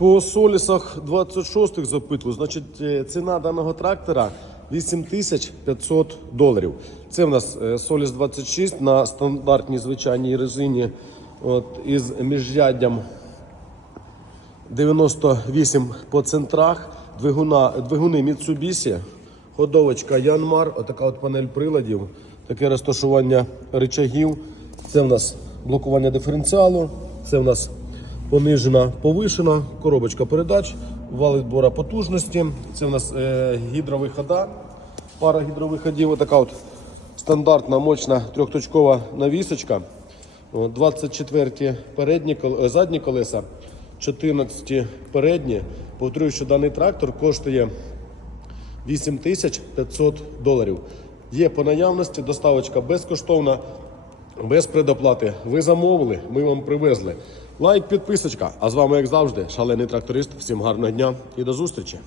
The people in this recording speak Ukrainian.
По солісах 26-х запитую. Значить, е, ціна даного трактора 8500 доларів. Це в нас е, Соліс 26 на стандартній звичайній резині от, із міжряддям 98 по центрах, двигуна, двигуни Mitsubishi, ходовочка Янмар, отака от панель приладів, таке розташування рычагів. Це в нас блокування диференціалу, це в нас понижена повишена, коробочка передач, вал відбора потужності, це в нас е, гідровихода, пара гідровиходів, отака от стандартна мощна трьохточкова навісочка. О, 24 передні, е, задні колеса, 14 передні. Повторюю, що даний трактор коштує 8500 доларів. Є по наявності, доставочка безкоштовна, без предоплати. Ви замовили, ми вам привезли. Лайк, підписочка. А з вами, як завжди, шалений тракторист. Всім гарного дня і до зустрічі!